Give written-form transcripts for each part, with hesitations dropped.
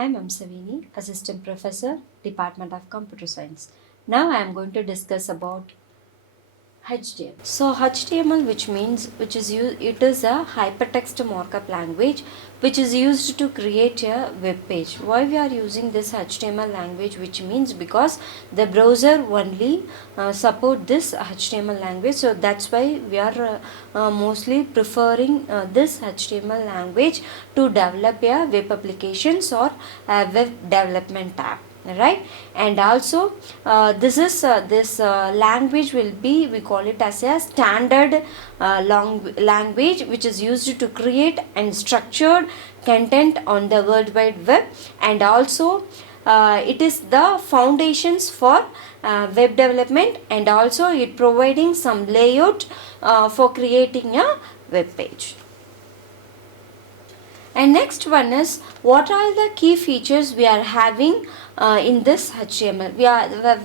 I am M.AMSAVENI, Assistant Professor, Department of Computer Science. Now I am going to discuss about HTML. So HTML, it is a hypertext markup language which is used to create a web page. Why we are using this HTML language, which means because the browser only support this HTML language, so that's why we are mostly preferring this HTML language to develop a web applications or a web development app, right? And also this language will be, we call it as a standard language which is used to create and structured content on the World Wide Web, and also it is the foundations for web development, and also it providing some layout for creating a web page. And next one is, what are the key features we are having in this HTML?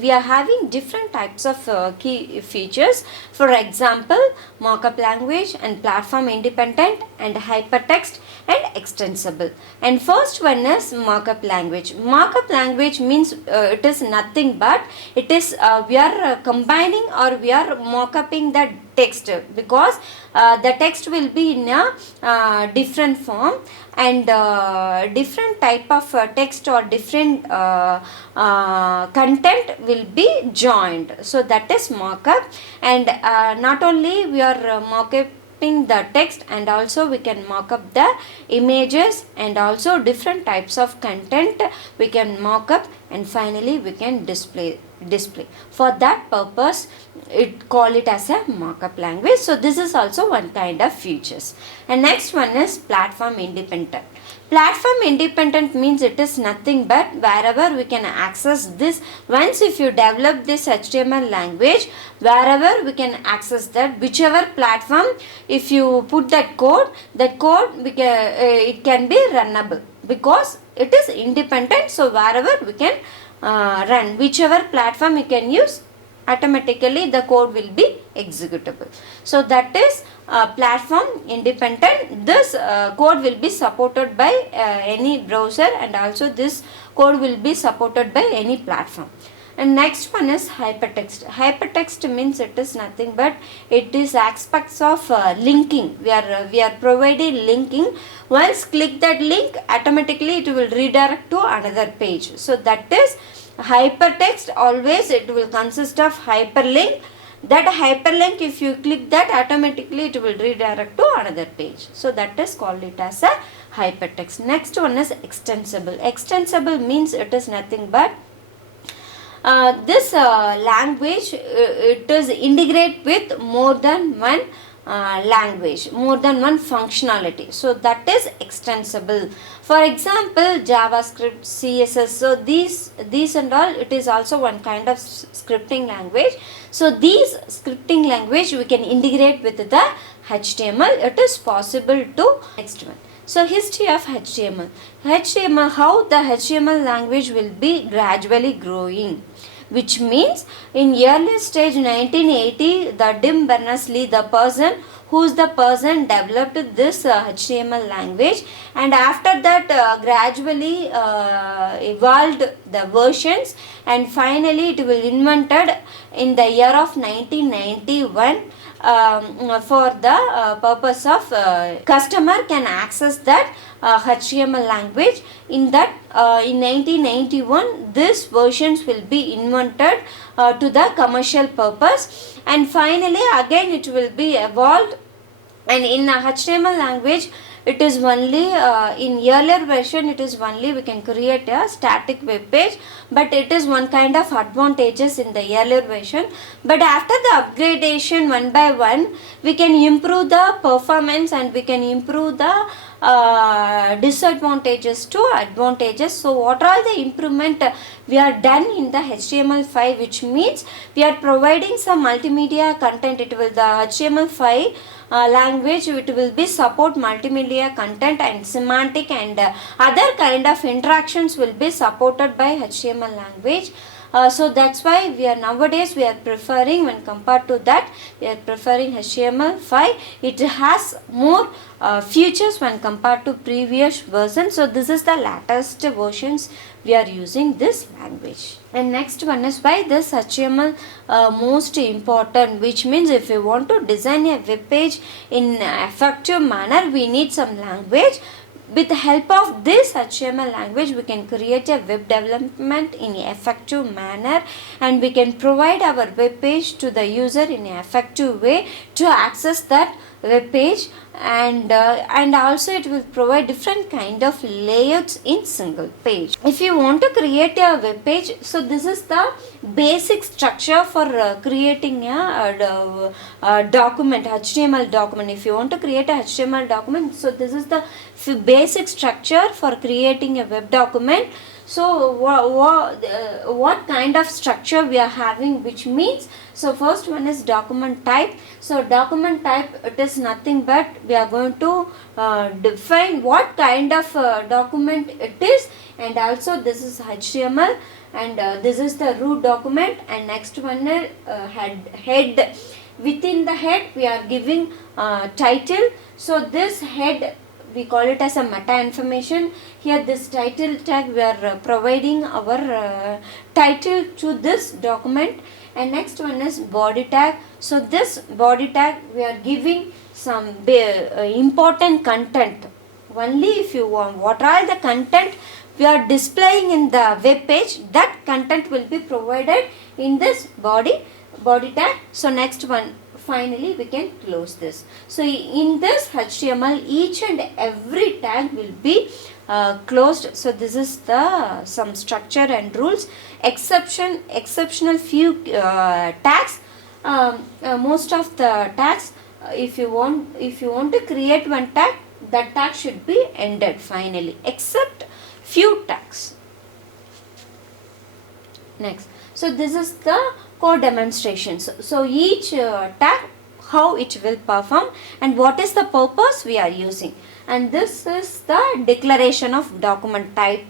We are having different types of key features. For example, markup language and platform independent and hypertext and extensible. And first one is markup language. Markup language means it is nothing but it is we are combining or we are markupping the text, because the text will be in a different form, and different type of text or different content will be joined. So that is markup. And not only we are markupping the text, and also we can mark up the images, and also different types of content we can mark up, and finally we can display. For that purpose it call it as a markup language. So this is also one kind of features. And next one is platform independent. Platform independent means it is nothing but wherever we can access this. Once if you develop this HTML language, wherever we can access that, whichever platform, if you put that code it can be runnable, because it is independent. So wherever we can run, whichever platform you can use, automatically the code will be executable. So that is platform independent. This code will be supported by any browser, and also this code will be supported by any platform. And next one is hypertext. Hypertext means it is nothing but it is aspects of linking. We are providing linking. Once click that link, automatically it will redirect to another page. So that is hypertext. Always it will consist of hyperlink. That hyperlink, if you click that, automatically it will redirect to another page. So that is called it as a hypertext. Next one is extensible. Extensible means it is nothing but this language it is integrate with more than one language, more than one functionality. So that is extensible. For example, JavaScript, CSS. So these and all, it is also one kind of scripting language. So these scripting language we can integrate with the HTML. It is possible to. Next one. So history of HTML. How the HTML language will be gradually growing, which means in early stage 1980, the Tim Berners-Lee, the person developed this HTML language, and after that gradually evolved the versions, and finally it will invented in the year of 1991 for the purpose of customer can access that HTML language. In that in 1991 this versions will be invented to the commercial purpose, and finally again it will be evolved. And in HTML language, it is only in earlier version it is only we can create a static web page, but it is one kind of advantages in the earlier version. But after the upgradation one by one, we can improve the performance, and we can improve the disadvantages to advantages. So what are the improvement we are done in the HTML5, which means we are providing some multimedia content. It will the HTML5 language, it will be support multimedia content and semantic and other kind of interactions will be supported by HTML language. So that's why nowadays we are preferring, when compared to that, we are preferring HTML5. It has more features when compared to previous version. So this is the latest versions we are using this language. And next one is why this HTML most important, which means if you want to design a web page in effective manner, we need some language. With the help of this HTML language, we can create a web development in an effective manner, and we can provide our web page to the user in an effective way to access that web page, and also it will provide different kind of layouts in single page. If you want to create a web page, so this is the basic structure for creating a document, HTML document. If you want to create a HTML document, so this is the basic structure for creating a web document. So what kind of structure we are having, which means, so first one is document type. So document type, it is nothing but we are going to define what kind of document it is, and also this is HTML, and this is the root document, and next one is head. Within the head we are giving title. So this head, we call it as a meta information. Here this title tag, we are providing our title to this document. And next one is body tag. So this body tag, we are giving some important content. Only if you want, what are the content we are displaying in the web page, that content will be provided in this body tag. So next one, finally we can close this. So in this HTML, each and every tag will be closed. So this is the some structure and rules. Exceptional few tags. Most of the tags, if you want to create one tag, that tag should be ended finally, except few tags. Next, so this is the code demonstrations. So each tag, how it will perform and what is the purpose we are using. And this is the declaration of document type,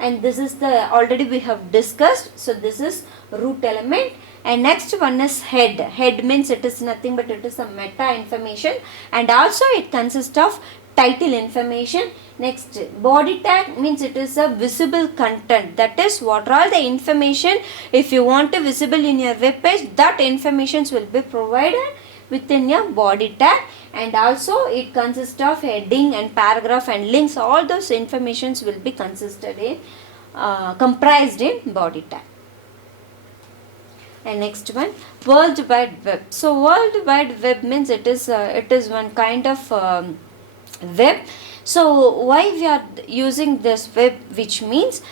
and this is the already we have discussed. So this is root element, and next one is head. Head means it is nothing but it is a meta information, and also it consists of title information. Next, body tag means it is a visible content, that is what all the information if you want to visible in your web page, that informations will be provided within your body tag. And also it consists of heading and paragraph and links, all those informations will be consisted in comprised in body tag. And next one, World Wide Web. So World Wide Web means it is one kind of web. So why we are using this web, which means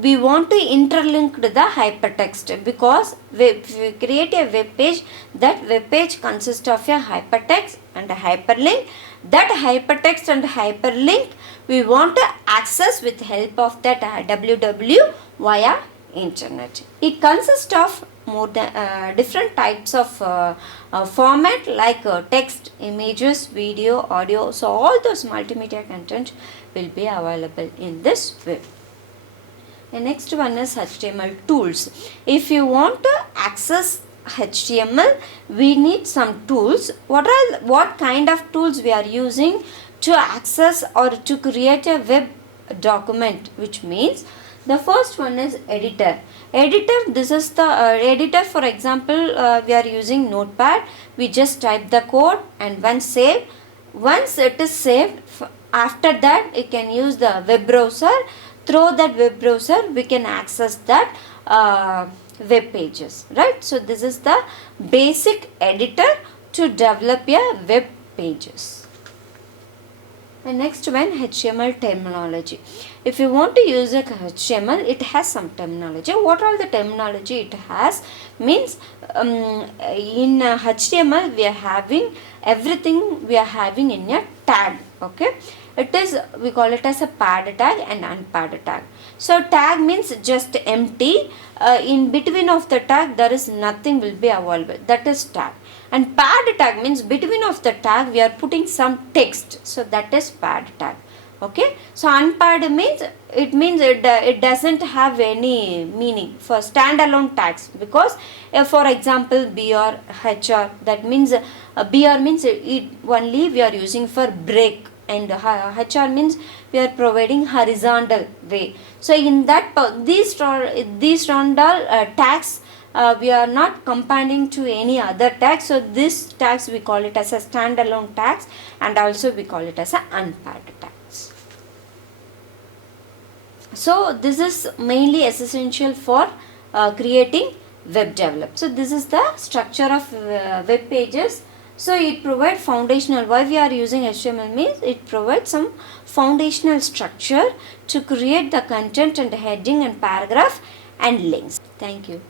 we want to interlink the hypertext, because if we create a web page, that web page consists of a hypertext and a hyperlink. That hypertext and hyperlink we want to access with help of that www via internet. It consists of more than different types of format like text, images, video, audio. So all those multimedia content will be available in this web. The next one is HTML tools. If you want to access HTML, we need some tools. What kind of tools we are using to access or to create a web document, which means the first one is editor. This is the editor. For example, we are using Notepad. We just type the code and once it is saved, after that you can use the web browser. Through that web browser we can access that web pages, right? So this is the basic editor to develop your web pages. The next one, HTML terminology. If you want to use a HTML, it has some terminology. What all the terminology it has means, in HTML we are having everything we are having in a tag. Okay, it is, we call it as a pad tag and unpad tag. So tag means just empty. In between of the tag there is nothing will be available, that is tag. And pad tag means between of the tag we are putting some text, so that is pad tag. Okay, so unpad means it means it doesn't have any meaning for standalone tags, because for example BR HR, that means BR means it only we are using for break, and HR means we are providing horizontal way. So in that these rondal tags, we are not combining to any other tags, so this tags we call it as a standalone tags, and also we call it as a unpaired tags. So this is mainly essential for creating web develop. So this is the structure of web pages. So it provides foundational. Why we are using HTML means it provides some foundational structure to create the content and heading and paragraph and links. Thank you.